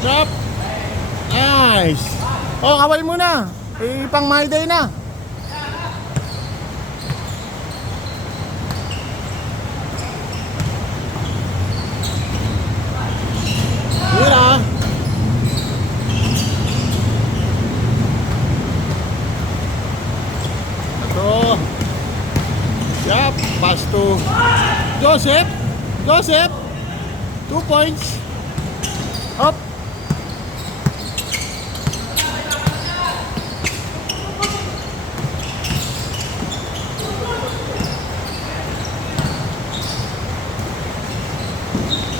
Yup. Nice. Oh, kaway mo na. Eh, pang my day na. Yun ah. Ito. Yup. Pass to Joseph. Joseph. 2 points. Up.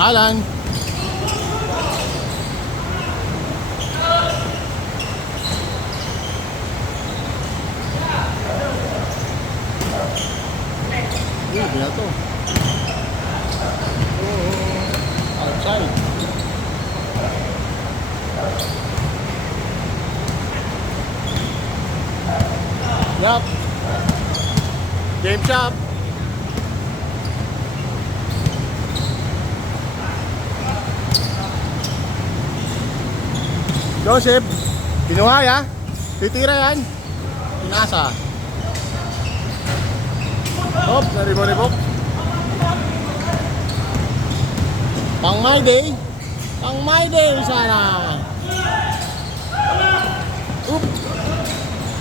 Alan. Hindi na to. Outside. Yup. Game shop. Joseph, kinuha ya. Titira yan. Pinasa. Hop, naribok-ribok. Pang my day. Pang my day sana. Oop.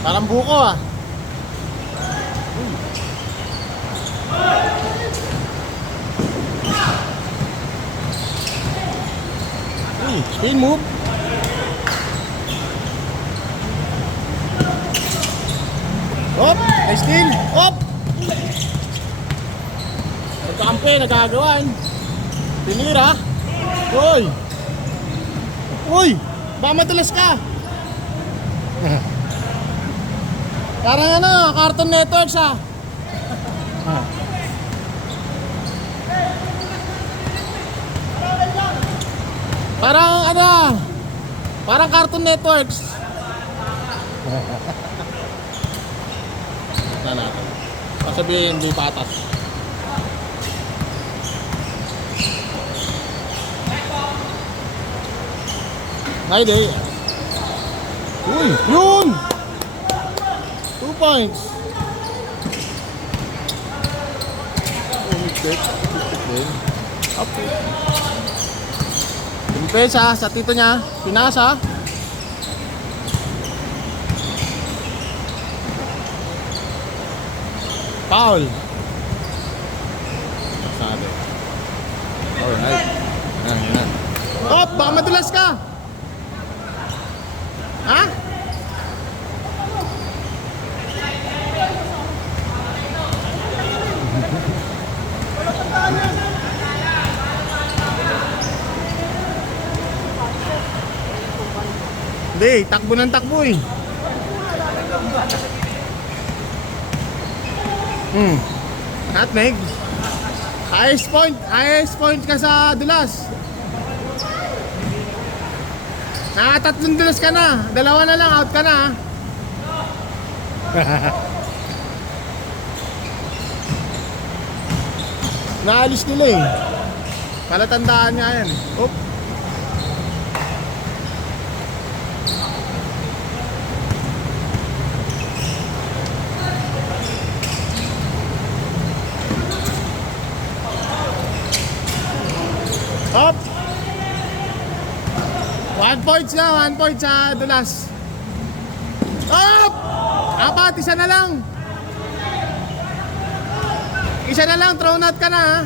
Parang buko ah. Spin move. Hop, nice steal. Hop. Nagkampi, nagagawan. Tinira. Uy. Uy, baka matulas ka. Parang ano, Cartoon Networks ah. Parang ano, parang Cartoon Networks. Na natin. Pasabihin, hindi patas. Ay, day. Uy, yun! 2 points. Okay. Pimpesa sa tito niya. Pinasa. Foul. Sabi. Alright. Oh, baka madulas ka. Ha? Hindi, takbo ng takbo eh. Nutmeg. Highest point ka sa dulas. Nakatatlong dulas ka na. Dalawa na lang, out ka na. Naalis nila eh. Palatandaan niya yan. Oop. Up. 1 point na, 1 point sa dulas. Up. Apat, isa na lang. Isa na lang, thrown out ka na ha.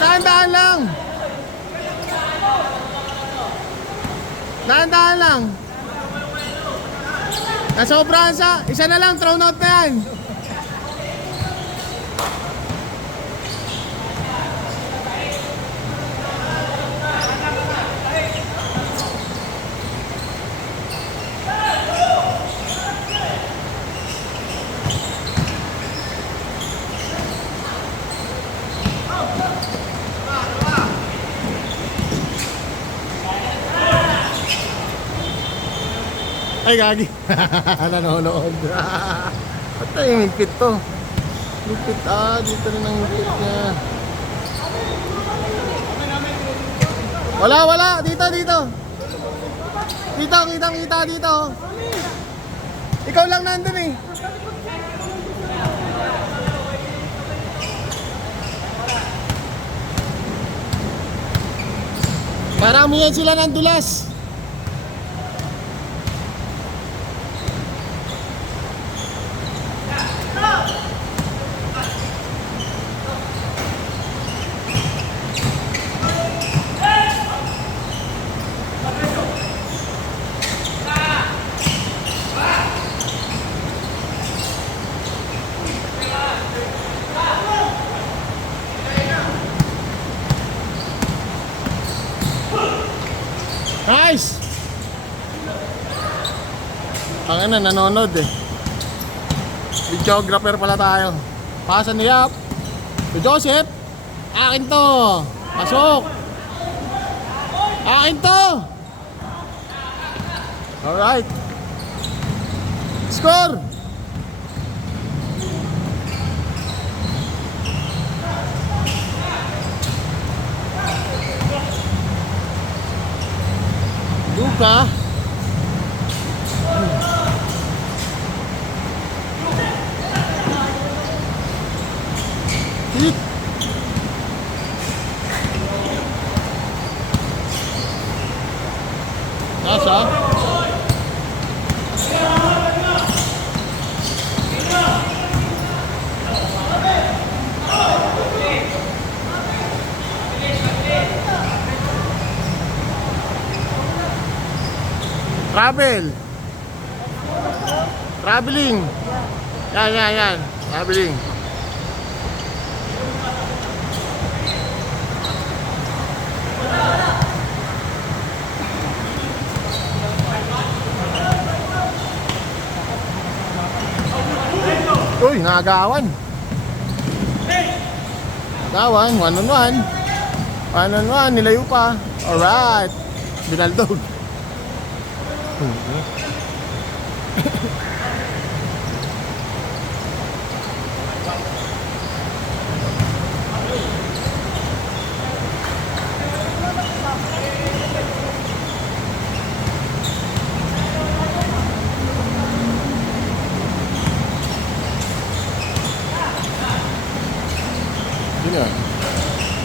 Dahan-dahan lang. Dahan-dahan lang. Nasobrahan sa, isa na lang, thrown out na yan. Ay, gagi. Nanonood. At yung higpit to. Lupit dito rin ang lupit niya. Wala, dito. Dito, kitang-kita dito. Ikaw lang nandun eh. Paramihan sila ng dulas. Nice! Ang nanonood eh. Videographer pala tayo. Pasan niya. Si Joseph. Akin to. Pasok. Akin to. Alright. Score. Luka. Hit. Nasa. Travel. Traveling. Yan. Traveling. Uy, nagawan. Nagawan, 1-on-1. 1-on-1, nilayo pa. Alright. Binaldog. Sino?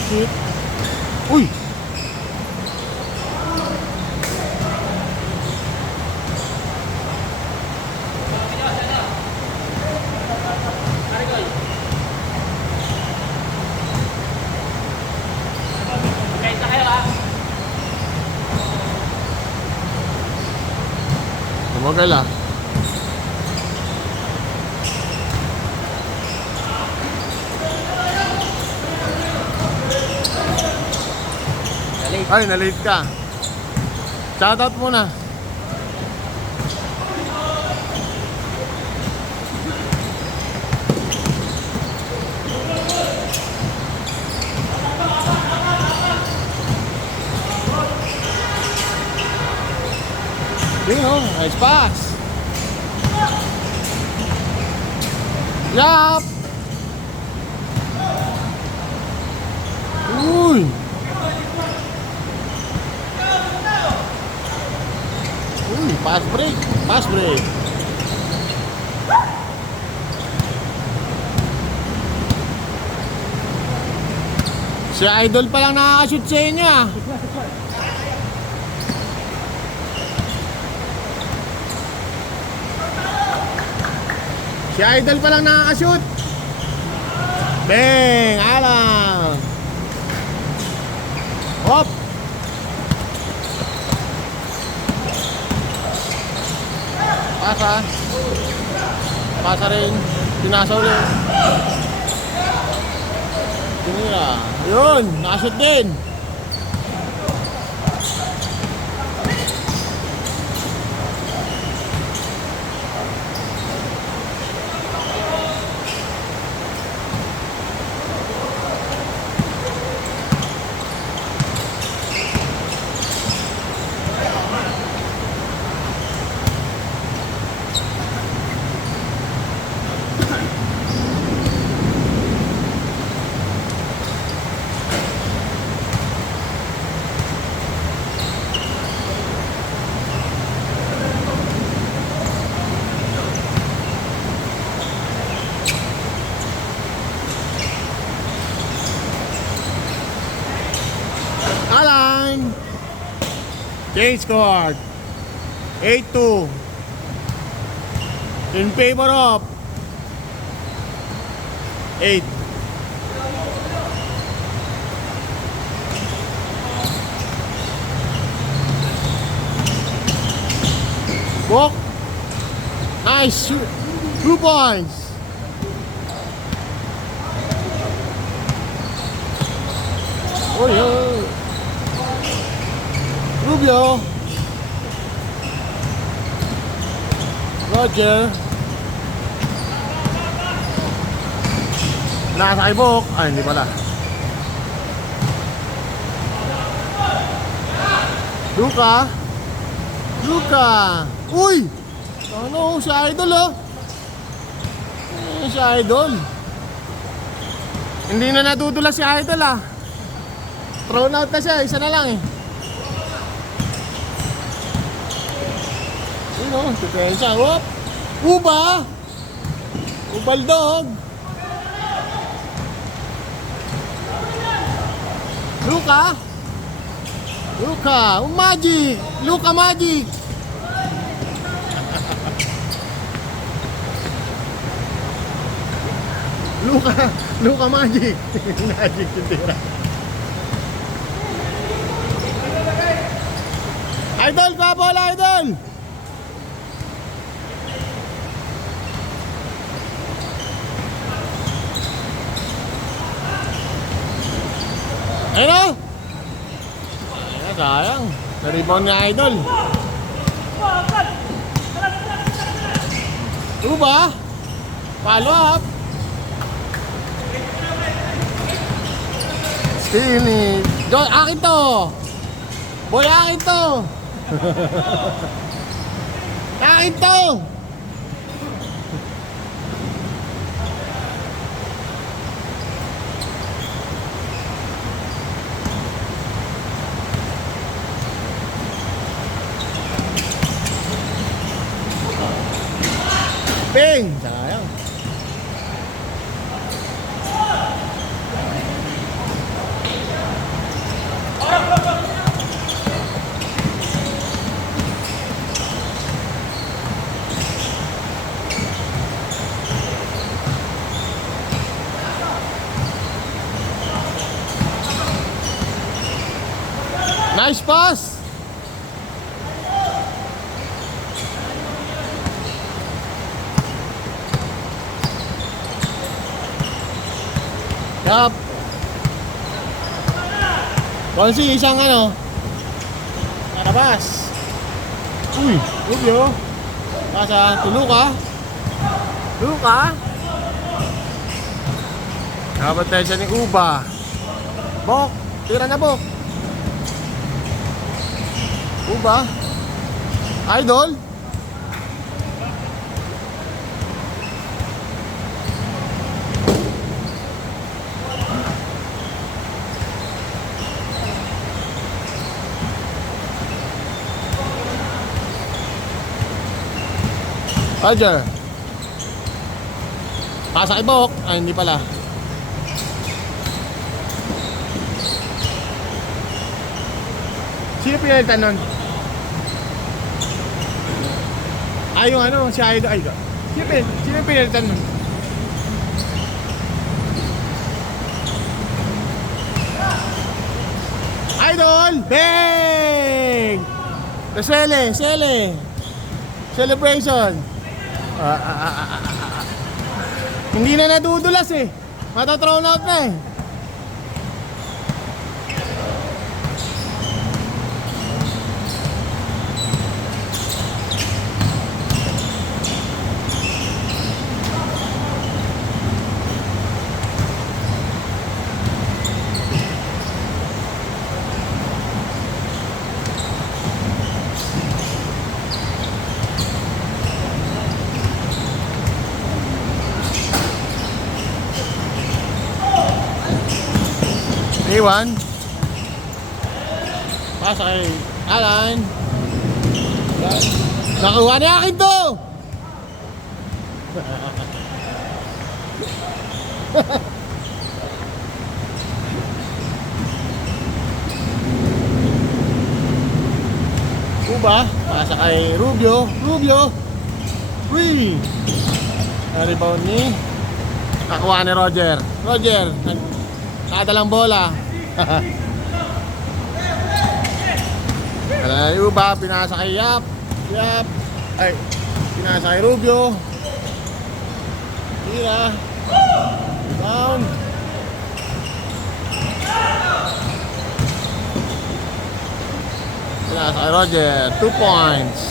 Shit. Uy! Tumagal ah. Ay, na-late ka. Shoutout muna. Yun, nice pass. Yup. Uy. Pass break. Si Idol pa lang nakakashoot sa inyo ah. Si Idol pa lang nakakashoot. Bang! Alam! Hop! Pasa rin. Pinasa ulit. Tinira. Yun! Nakashoot din! Change score. 8-2. In favor of 8. Walk. Nice shoot. 2 points. Oh yeah. Rubio. Roger. Nasa ibok. Ay, hindi pala. Luka. Luka. Uy! Ano, si Idol oh. Si Idol. Hindi na nadudula si Idol ah. Thrown out na siya, isa na lang eh. Yun oh, depensa. Whoop! Uba! Ubaldog! Luka! Luka! Magic! Luka Magic! Luka Magic! Magic yung tira. Idol, pa bola, Idol! Ano? Ay, sayang. Na-rebound nga, Idol. Uba? Follow up. Stealing. Akin to. Boy, akin to. Akin to. Ping! Sayang. Nice pass! Yup. Konsi, isang ano. Narabas. Uy, Rubio. Pasa, Luka. Luka. Dapat tayo siya ni Uba. Bok, tira na Bok. Uba. Idol. Roger. Pasa kay Bok. Ay, hindi pala. Sino pinalitan nun? Ay, yung ano, si Idol. Ay, sino pinalitan nun? Idol! Bang! Sele! Celebration! Hindi na nadudulas eh. Mata-thrown out na eh. A1. Pasa kay Alan. Nakuha niya akin to! Uba, pasa kay Rubio. Rubio! Free! Na-rebound ni kakuha ni Roger. Roger, nakadalang bola. Uba, pinasa kay Yap. Yap. Ay, pinasa kay Rubio. Tira. Rebound. Pinasa kay Roger. 2 points.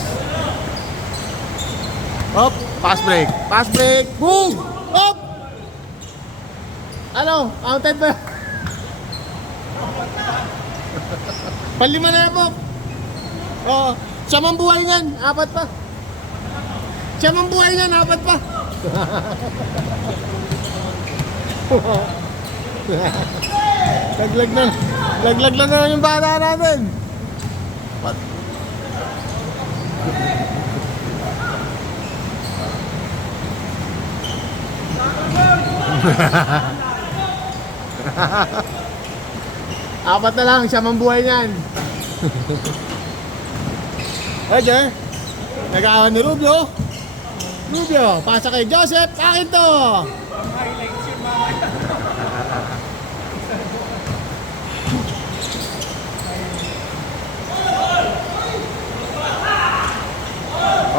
Up. Pass break. Pass break. Boom! Up! Ano? Counted ba? Palima na po. Oo. Siya mang buhay niyan. 4 pa. Siya mang buhay niyan. 4 pa. Laglag na. Laglag na naman yung bata natin. What? Apat na lang, siya mambuhay niyan. Roger, nag-aawan ni Rubio. Rubio, pasa kay Joseph. Akin to.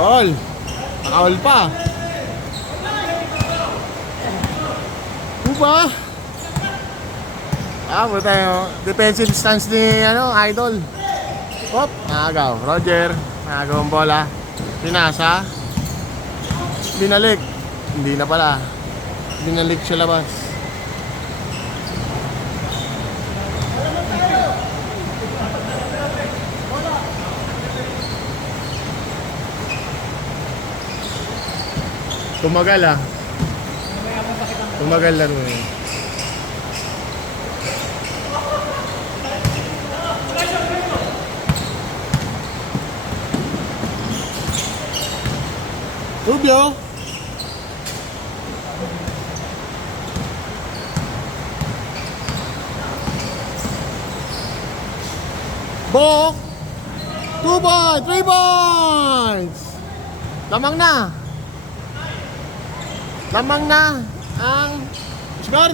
All. Naka-all pa. Uba. Buta yung defensive stance ni Idol. Hop, nakagaw. Roger, nakagaw ang bola. Pinasa. Binalik. Hindi na pala. Binalik siya labas. Tumagal ah. Tumagal laro eh. Rubio. Bok. 2 points, 3 points. Lamang na. Lamang na ang score.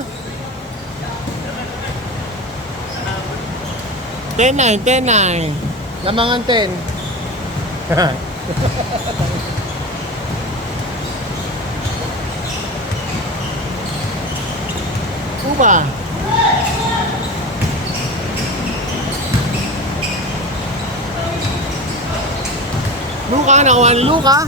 10-9, 10-9. Lamang ang 10. Uba. Luka, nakuha ni Luka.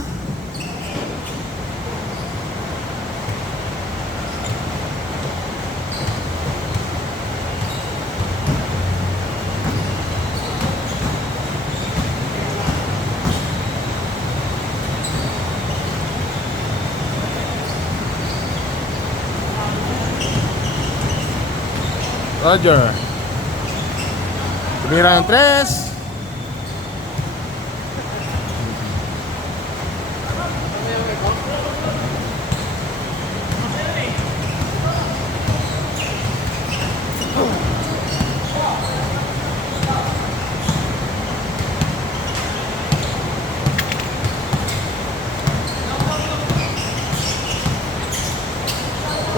Roger. Tumira ng 3.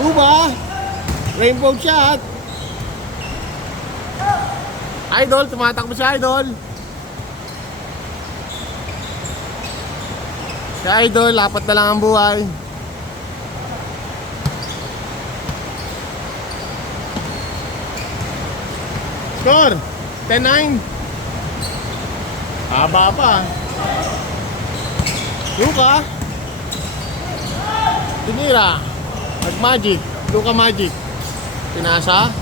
Uba. Rainbow shot. Idol, tumatakbo si Idol. Si Idol, 4 na lang ang buhay. Score, 10-9. Haba pa. Luka. Tinira. Nag-magic. Luka magic. Pinasa.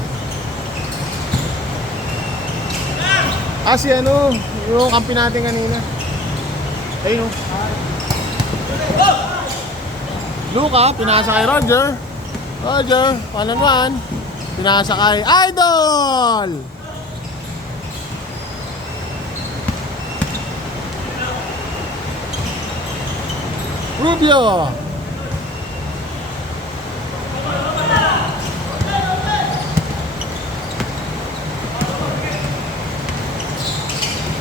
Si yung kampi natin kanina. Ayun Luka, pinasa kay Roger. Roger, 1-on-1. Pinasa kay Idol. Rubio.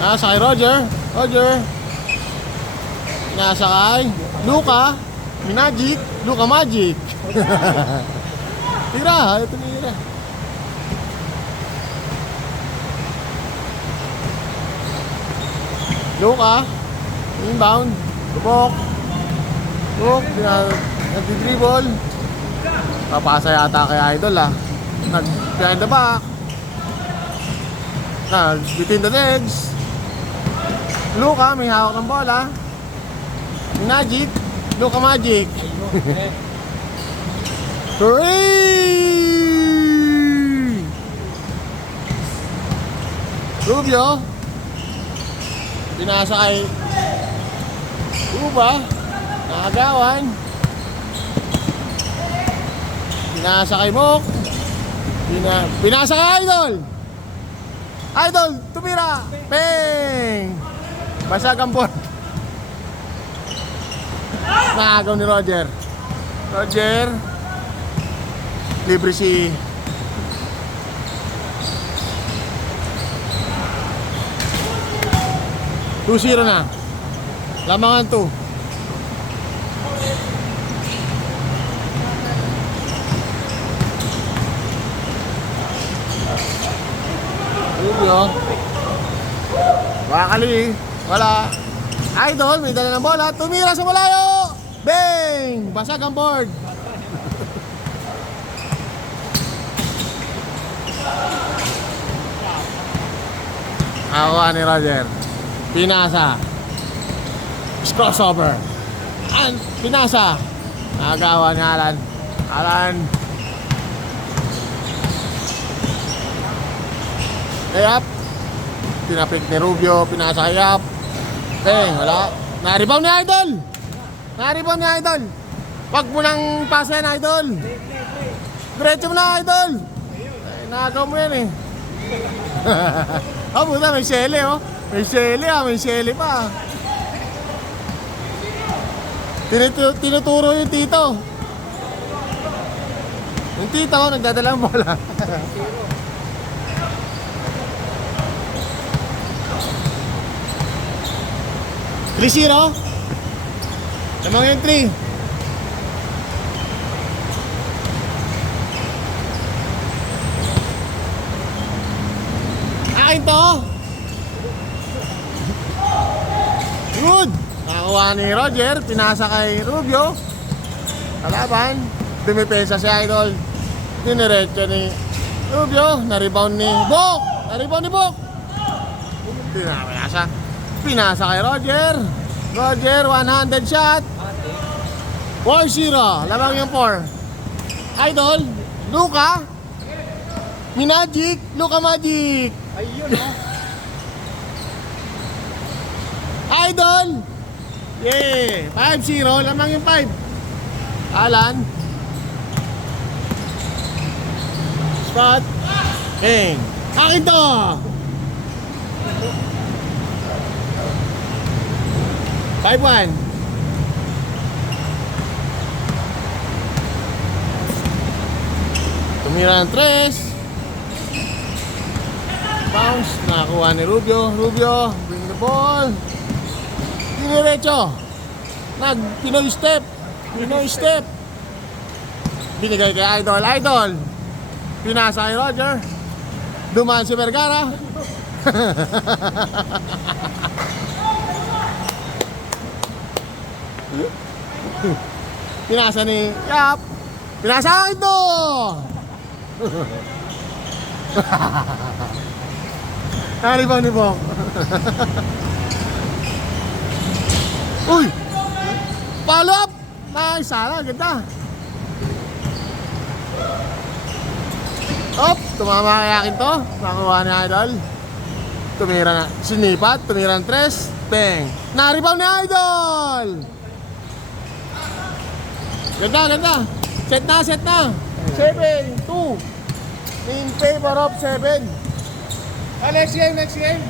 Sa kay Roger. Roger. Pinasa kay Luka. Minagic. Luka Magic. Tira, ito tira. Luka. Inbound. Tupok. Tupok. Nagdi-dribble. Papasa yata kay Idol behind the back. Between the legs. Luka, may hawak ng bola. Magic. Luka Magic. Three! Rubio. Pinasa kay Uba. Nakagawan. Pinasa kay Mok. Pinasa kay Idol. Idol, tumira. Bang! Basag ang board. Nakagaw ni Roger. Roger. Libre si 2-0 na. Lamangan 2. Rubio. Wakali. Wala. Idol, may dala ng bola. Tumira sa malayo. Bang! Basag ang board. Ako ni Roger. Pinasa. Crossover. Pinasa. Nagawa ni Alan. Alan. Layup. Pinapik ni Rubio. Pinasa kay Yap. Wala. Na-rebound ni Idol. Na-rebound ni Idol. Wag mo nang pasa yan, Idol. Diretso mo na, Idol. Nagaw mo yan eh. Puta, may sele oh. May sele pa. Tinuturo yung tito. Yung tito, nagdadala ng bola. 3-0. Lamang yung 3. Akin to. Good. Nakakuha ni Roger. Pinasa kay Rubio. Kalaban. Dumipesa si Idol. Diniretso ni Rubio. Na-rebound ni Bok. Pinasa kay Roger. Roger, one-handed shot. 4-0. Lamang yung 4. Idol. Luka. Minagic. Luka Magic. Ayun oh. Idol. Yeah. 5-0. Lamang yung 5. Alan. Spot. Bang. Akin to. Five one. Tumira ng 3. Bounce. Nakakuha ni Rubio. Rubio. Bring the ball. Diniretso. Pinoy step. Binigay kay Idol. Idol. Pinasa kay Roger. Dumaan si Vergara. Pinasa ni Yap. Pinasa akin to. Naribaw ni Bok. Uy! Follow up! Nice! Sana, ganda. Op! Tumama kay akin to. Nakuha ni Idol. Tumira na. Sinipat. Tumira ng 3. Bang! Naribaw ni Idol! Ganda. Set na. 7-2. In favor of 7. Next game.